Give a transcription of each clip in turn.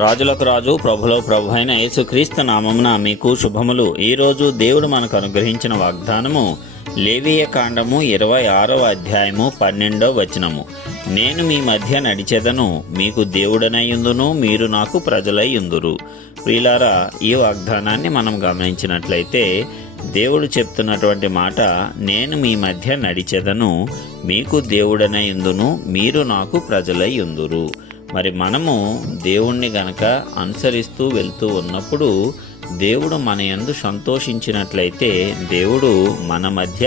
రాజులకు రాజు ప్రభులో ప్రభు అయిన యేసుక్రీస్తు నామమున మీకు శుభములు. ఈరోజు దేవుడు మనకు అనుగ్రహించిన వాగ్దానము లేవియ కాండము 26వ అధ్యాయము 12వ వచనము. నేను మీ మధ్య నడిచెదను, మీకు దేవుడనయ్యుందును, మీరు నాకు ప్రజలయ్యుందురు. ప్రియులారా, ఈ వాగ్దానాన్ని మనం గమనించినట్లయితే దేవుడు చెప్తున్నటువంటి మాట, నేను మీ మధ్య నడిచెదను, మీకు దేవుడనయ్యుందును, మీరు నాకు ప్రజలయ్యుందురు. మరి మనము దేవుణ్ణి గనక అనుసరిస్తూ వెళ్తూ ఉన్నప్పుడు దేవుడు మన యందు సంతోషించినట్లయితే దేవుడు మన మధ్య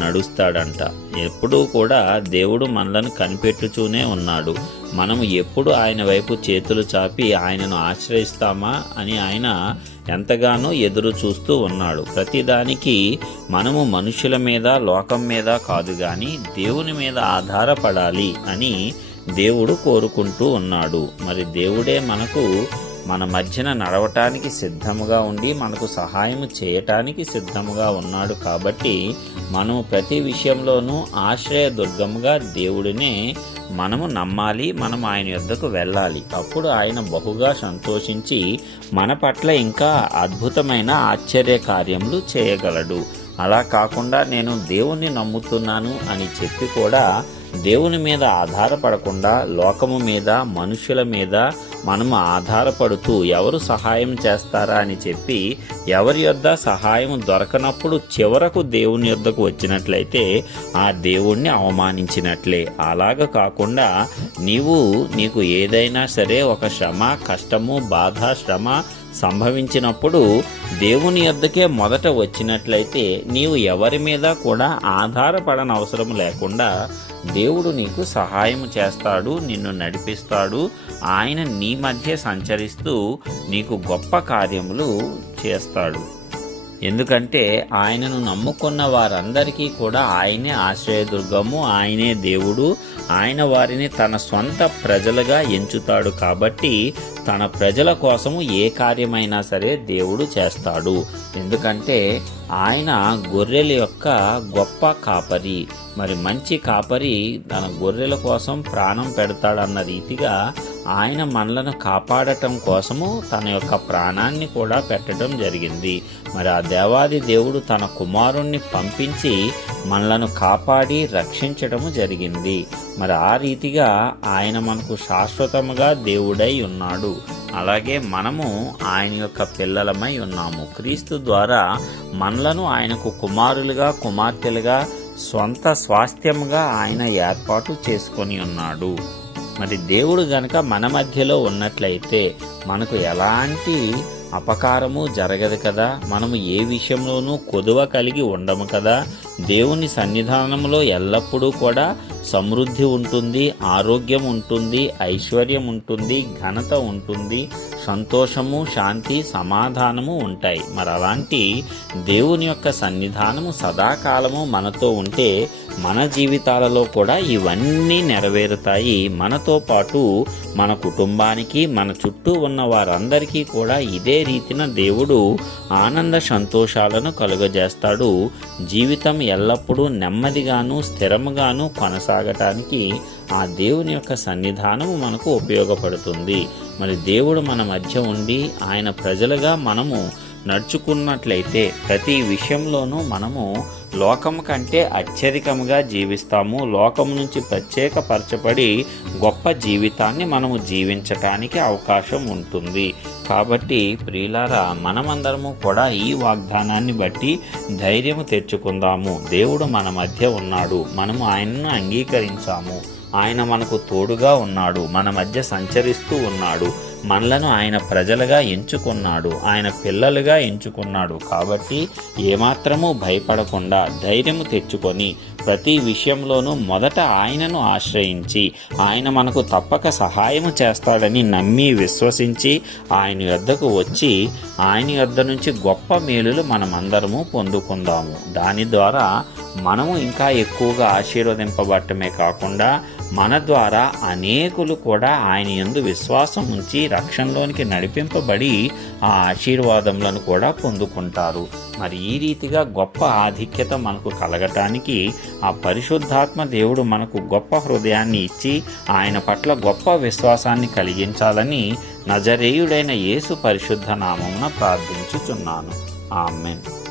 నడుస్తాడంట. ఎప్పుడూ కూడా దేవుడు మనలను కనిపెట్టుచూనే ఉన్నాడు. మనము ఎప్పుడు ఆయన వైపు చేతులు చాపి ఆయనను ఆశ్రయిస్తామా అని ఆయన ఎంతగానో ఎదురు చూస్తూ ఉన్నాడు. ప్రతిదానికి మనము మనుషుల మీద, లోకం మీద కాదు గాని దేవుని మీద ఆధారపడాలి అని దేవుడు కోరుకుంటూ ఉన్నాడు. మరి దేవుడే మన మధ్యన నడవటానికి సిద్ధముగా ఉండి మనకు సహాయం చేయటానికి సిద్ధముగా ఉన్నాడు. కాబట్టి మనము ప్రతి విషయంలోనూ ఆశ్రయదుర్గముగా దేవుడినే మనము నమ్మాలి, మనం ఆయన యొద్దకు వెళ్ళాలి. అప్పుడు ఆయన బహుగా సంతోషించి మన పట్ల ఇంకా అద్భుతమైన ఆశ్చర్య కార్యములు చేయగలడు. అలా కాకుండా నేను దేవుణ్ణి నమ్ముతున్నాను అని చెప్పి కూడా దేవుని మీద ఆధారపడకుండా లోకము మీద, మనుషుల మీద మనము ఆధారపడుతూ ఎవరు సహాయం చేస్తారా అని చెప్పి ఎవరి యొద్ద సహాయం దొరకనప్పుడు చివరకు దేవుని యొద్దకు వచ్చినట్లయితే ఆ దేవుణ్ణి అవమానించినట్లే. అలాగ కాకుండా నీకు ఏదైనా సరే ఒక శ్రమ, కష్టము, బాధ, శ్రమ సంభవించినప్పుడు దేవుని యొద్దకే మొదట వచ్చినట్లయితే నీవు ఎవరి మీద కూడా ఆధారపడనవసరం లేకుండా దేవుడు నీకు సహాయం చేస్తాడు, నిన్ను నడిపిస్తాడు. ఆయన నీ మధ్య సంచరిస్తూ నీకు గొప్ప కార్యములు చేస్తాడు. ఎందుకంటే ఆయనను నమ్ముకున్న వారందరికీ కూడా ఆయనే ఆశ్రయదుర్గము, ఆయనే దేవుడు. ఆయన వారిని తన సొంత ప్రజలుగా ఎంచుతాడు. కాబట్టి తన ప్రజల కోసము ఏ కార్యమైనా సరే దేవుడు చేస్తాడు. ఎందుకంటే ఆయన గొర్రెల యొక్క గొప్ప కాపరి. మరి మంచి కాపరి తన గొర్రెల కోసం ప్రాణం పెడతాడన్న రీతిగా ఆయన మనలను కాపాడటం కోసము తన యొక్క ప్రాణాన్ని కూడా పెట్టడం జరిగింది. మరి ఆ దేవాది దేవుడు తన కుమారుణ్ణి పంపించి మనలను కాపాడి రక్షించడము జరిగింది. మరి ఆ రీతిగా ఆయన మనకు శాశ్వతముగా దేవుడై ఉన్నాడు. అలాగే మనము ఆయన యొక్క పిల్లలమై ఉన్నాము. క్రీస్తు ద్వారా మనలను ఆయనకు కుమారులుగా, కుమార్తెలుగా, స్వంత స్వాస్థ్యముగా ఆయన ఏర్పాటు చేసుకొని ఉన్నాడు. మరి దేవుడు గనక మన మధ్యలో ఉన్నట్లయితే మనకు ఎలాంటి అపకారము జరగదు కదా. మనము ఏ విషయంలోనూ కొదువ కలిగి ఉండము కదా. దేవుని సన్నిధానంలో ఎల్లప్పుడూ కూడా సమృద్ధి ఉంటుంది, ఆరోగ్యం ఉంటుంది, ఐశ్వర్యం ఉంటుంది, ఘనత ఉంటుంది, సంతోషము, శాంతి, సమాధానము ఉంటాయి. మరి అలాంటి దేవుని యొక్క సన్నిధానము సదాకాలము మనతో ఉంటే మన జీవితాలలో కూడా ఇవన్నీ నెరవేరుతాయి. మనతో పాటు మన కుటుంబానికి, మన చుట్టూ ఉన్న వారందరికీ కూడా ఇదే రీతిన దేవుడు ఆనంద సంతోషాలను కలుగజేస్తాడు. జీవితం ఎల్లప్పుడూ నెమ్మదిగాను, స్థిరముగాను కొనసాగటానికి ఆ దేవుని యొక్క సన్నిధానము మనకు ఉపయోగపడుతుంది. మరి దేవుడు మన మధ్య ఉండి ఆయన ప్రజలుగా మనము నడుచుకున్నట్లయితే ప్రతి విషయంలోనూ మనము లోకము కంటే అత్యధికముగా జీవిస్తాము. లోకము నుంచి ప్రత్యేకపరచబడి గొప్ప జీవితాన్ని మనము జీవించటానికి అవకాశం ఉంటుంది. కాబట్టి ప్రియులారా, మనమందరము కూడా ఈ వాగ్దానాన్ని బట్టి ధైర్యము తెచ్చుకుందాము. దేవుడు మన మధ్య ఉన్నాడు, మనము ఆయనను అంగీకరించాము, ఆయన మనకు తోడుగా ఉన్నాడు, మన మధ్య సంచరిస్తూ ఉన్నాడు, మనలను ఆయన ప్రజలుగా ఎంచుకున్నాడు, ఆయన పిల్లలుగా ఎంచుకున్నాడు. కాబట్టి ఏమాత్రము భయపడకుండా ధైర్యము తెచ్చుకొని ప్రతి విషయంలోనూ మొదట ఆయనను ఆశ్రయించి ఆయన మనకు తప్పక సహాయము చేస్తాడని నమ్మి విశ్వసించి ఆయన యొద్దకు వచ్చి ఆయన యొద్ద నుంచి గొప్ప మేలులు మనమందరము పొందుకుందాము. దాని ద్వారా మనము ఇంకా ఎక్కువగా ఆశీర్వదింపబడటమే కాకుండా మన ద్వారా అనేకులు కూడా ఆయన యందు విశ్వాసం ఉంచి రక్షణలోనికి నడిపింపబడి ఆ ఆశీర్వాదములను కూడా పొందుకుంటారు. మరి ఈ రీతిగా గొప్ప ఆధిక్యత మనకు కలగటానికి ఆ పరిశుద్ధాత్మ దేవుడు మనకు గొప్ప హృదయాన్ని ఇచ్చి ఆయన పట్ల గొప్ప విశ్వాసాన్ని కలిగించాలని నజరేయుడైన యేసు పరిశుద్ధ నామమున ప్రార్థించుచున్నాను. ఆమేన్.